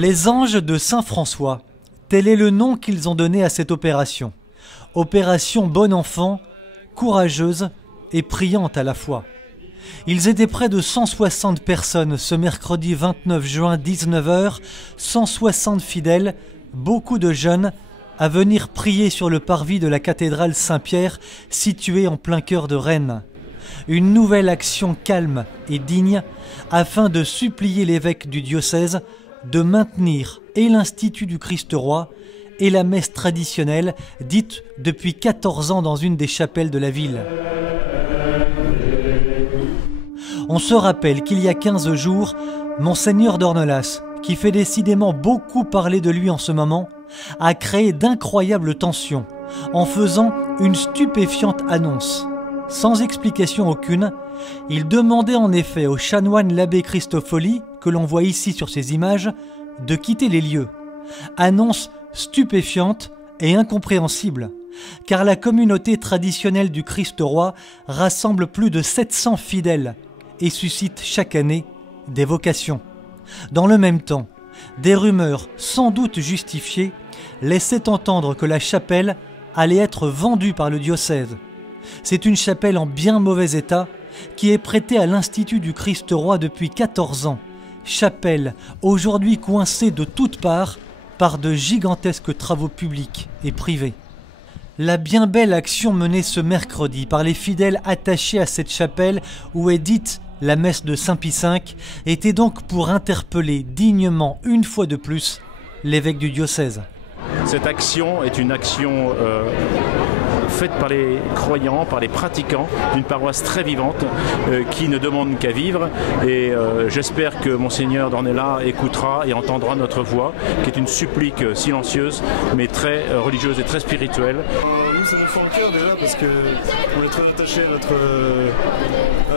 Les anges de Saint-François, tel est le nom qu'ils ont donné à cette opération. Opération bon enfant, courageuse et priante à la fois. Ils étaient près de 160 personnes ce mercredi 29 juin 19h, 160 fidèles, beaucoup de jeunes, à venir prier sur le parvis de la cathédrale Saint-Pierre, située en plein cœur de Rennes. Une nouvelle action calme et digne afin de supplier l'évêque du diocèse de maintenir et l'Institut du Christ-Roi et la messe traditionnelle dite depuis 14 ans dans une des chapelles de la ville. On se rappelle qu'il y a 15 jours, Monseigneur d'Ornelas, qui fait décidément beaucoup parler de lui en ce moment, a créé d'incroyables tensions en faisant une stupéfiante annonce. Sans explication aucune, il demandait en effet au chanoine l'abbé Christofoli, que l'on voit ici sur ces images, de quitter les lieux. Annonce stupéfiante et incompréhensible, car la communauté traditionnelle du Christ-Roi rassemble plus de 700 fidèles et suscite chaque année des vocations. Dans le même temps, des rumeurs sans doute justifiées laissaient entendre que la chapelle allait être vendue par le diocèse. C'est une chapelle en bien mauvais état qui est prêtée à l'Institut du Christ-Roi depuis 14 ans. Chapelle aujourd'hui coincée de toutes parts par de gigantesques travaux publics et privés. La bien belle action menée ce mercredi par les fidèles attachés à cette chapelle où est dite la messe de Saint-Pie V était donc pour interpeller dignement une fois de plus l'évêque du diocèse. Cette action est une action faite par les croyants, par les pratiquants d'une paroisse très vivante qui ne demande qu'à vivre, et j'espère que Monseigneur d'Ornelas écoutera et entendra notre voix qui est une supplique silencieuse mais très religieuse et très spirituelle. Nous ça nous fait en cœur déjà parce qu'on est très attaché à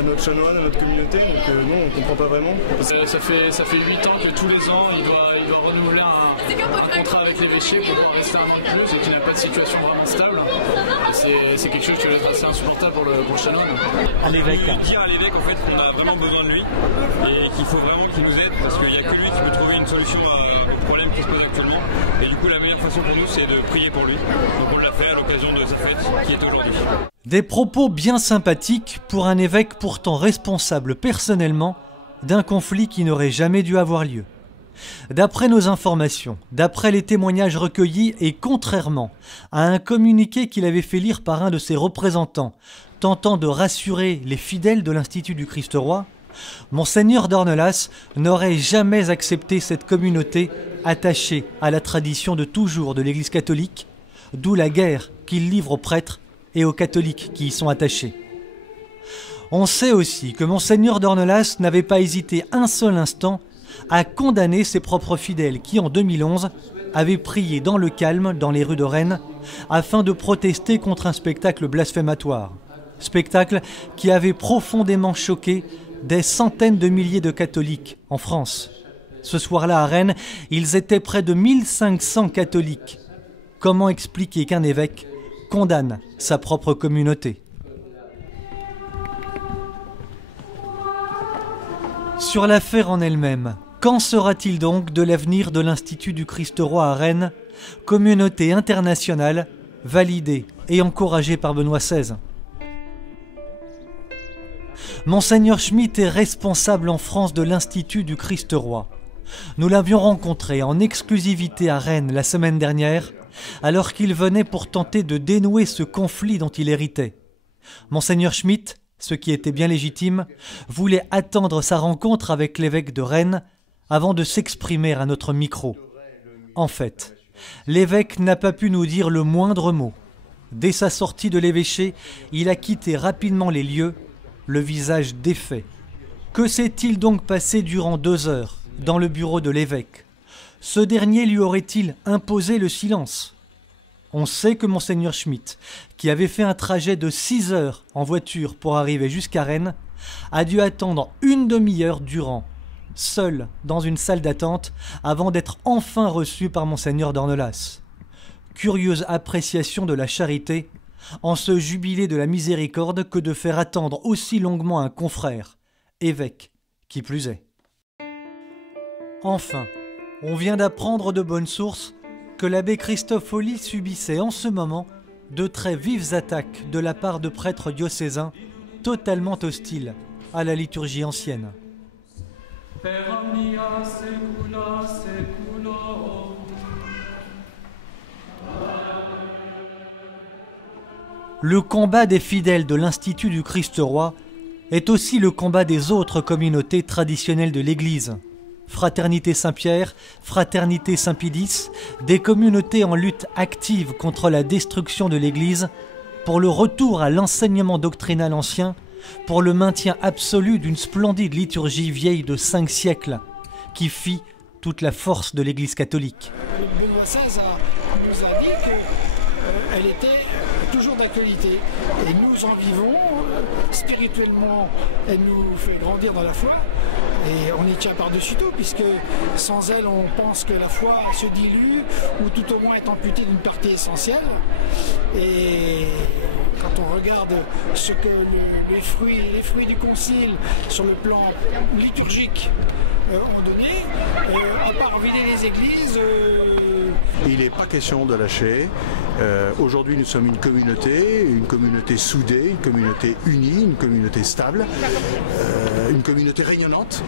notre chanoine, à notre communauté, donc non on ne comprend pas vraiment. Ça fait 8 ans que tous les ans il doit renouveler un contrat avec l'évêché pour pouvoir rester un an de plus et qu'il n'a pas de situation vraiment stable. C'est quelque chose qui va être assez insupportable pour le chanoine. À l'évêque. Dire à l'évêque en fait qu'on a vraiment besoin de lui et qu'il faut vraiment qu'il nous aide parce qu'il n'y a que lui qui peut trouver une solution au problème qui se pose actuellement. Et du coup la meilleure façon pour nous c'est de prier pour lui. Donc on l'a fait à l'occasion de sa fête qui est aujourd'hui. Des propos bien sympathiques pour un évêque pourtant responsable personnellement d'un conflit qui n'aurait jamais dû avoir lieu. D'après nos informations, d'après les témoignages recueillis et contrairement à un communiqué qu'il avait fait lire par un de ses représentants tentant de rassurer les fidèles de l'Institut du Christ-Roi, Monseigneur d'Ornelas n'aurait jamais accepté cette communauté attachée à la tradition de toujours de l'Église catholique, d'où la guerre qu'il livre aux prêtres et aux catholiques qui y sont attachés. On sait aussi que Monseigneur d'Ornelas n'avait pas hésité un seul instant à condamner ses propres fidèles qui, en 2011, avaient prié dans le calme dans les rues de Rennes afin de protester contre un spectacle blasphématoire. Spectacle qui avait profondément choqué des centaines de milliers de catholiques en France. Ce soir-là à Rennes, ils étaient près de 1500 catholiques. Comment expliquer qu'un évêque condamne sa propre communauté ? Sur l'affaire en elle-même, qu'en sera-t-il donc de l'avenir de l'Institut du Christ-Roi à Rennes, communauté internationale, validée et encouragée par Benoît XVI ? Monseigneur Schmitt est responsable en France de l'Institut du Christ-Roi. Nous l'avions rencontré en exclusivité à Rennes la semaine dernière, alors qu'il venait pour tenter de dénouer ce conflit dont il héritait. Monseigneur Schmitt, ce qui était bien légitime, voulait attendre sa rencontre avec l'évêque de Rennes avant de s'exprimer à notre micro. En fait, l'évêque n'a pas pu nous dire le moindre mot. Dès sa sortie de l'évêché, il a quitté rapidement les lieux, le visage défait. Que s'est-il donc passé durant 2 heures dans le bureau de l'évêque? Ce dernier lui aurait-il imposé le silence? On sait que Monseigneur Schmitt, qui avait fait un trajet de 6 heures en voiture pour arriver jusqu'à Rennes, a dû attendre une demi-heure durant, seul dans une salle d'attente, avant d'être enfin reçu par Monseigneur d'Ornelas. Curieuse appréciation de la charité, en ce jubilé de la miséricorde que de faire attendre aussi longuement un confrère, évêque, qui plus est. Enfin, On vient d'apprendre de bonnes sources que l'abbé Christophe Folly subissait en ce moment de très vives attaques de la part de prêtres diocésains totalement hostiles à la liturgie ancienne. Le combat des fidèles de l'Institut du Christ-Roi est aussi le combat des autres communautés traditionnelles de l'Église. Fraternité Saint-Pierre, Fraternité Saint-Pidis, des communautés en lutte active contre la destruction de l'Église, pour le retour à l'enseignement doctrinal ancien, pour le maintien absolu d'une splendide liturgie vieille de 5 siècles, qui fit toute la force de l'Église catholique. Benoît XVI nous a dit qu'elle était toujours d'actualité. Et nous en vivons, spirituellement, elle nous fait grandir dans la foi. Et on y tient par-dessus tout, puisque sans elle, on pense que la foi se dilue, ou tout au moins est amputée d'une partie essentielle. Et quand on regarde ce que les fruits du concile sur le plan liturgique ont donné, à part vider les églises... Il n'est pas question de lâcher. Aujourd'hui, nous sommes une communauté soudée, une communauté unie, une communauté stable, une communauté rayonnante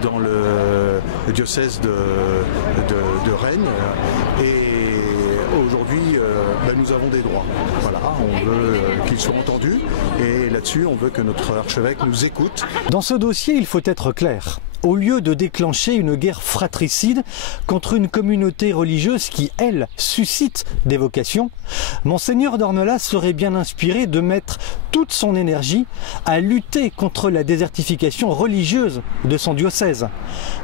dans le diocèse de Rennes. Et aujourd'hui, nous avons des droits. Voilà, on veut qu'ils soient entendus et là-dessus, on veut que notre archevêque nous écoute. Dans ce dossier, il faut être clair. Au lieu de déclencher une guerre fratricide contre une communauté religieuse qui, elle, suscite des vocations, Monseigneur d'Ornelas serait bien inspiré de mettre toute son énergie à lutter contre la désertification religieuse de son diocèse.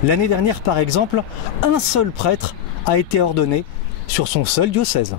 L'année dernière, par exemple, un seul prêtre a été ordonné sur son seul diocèse.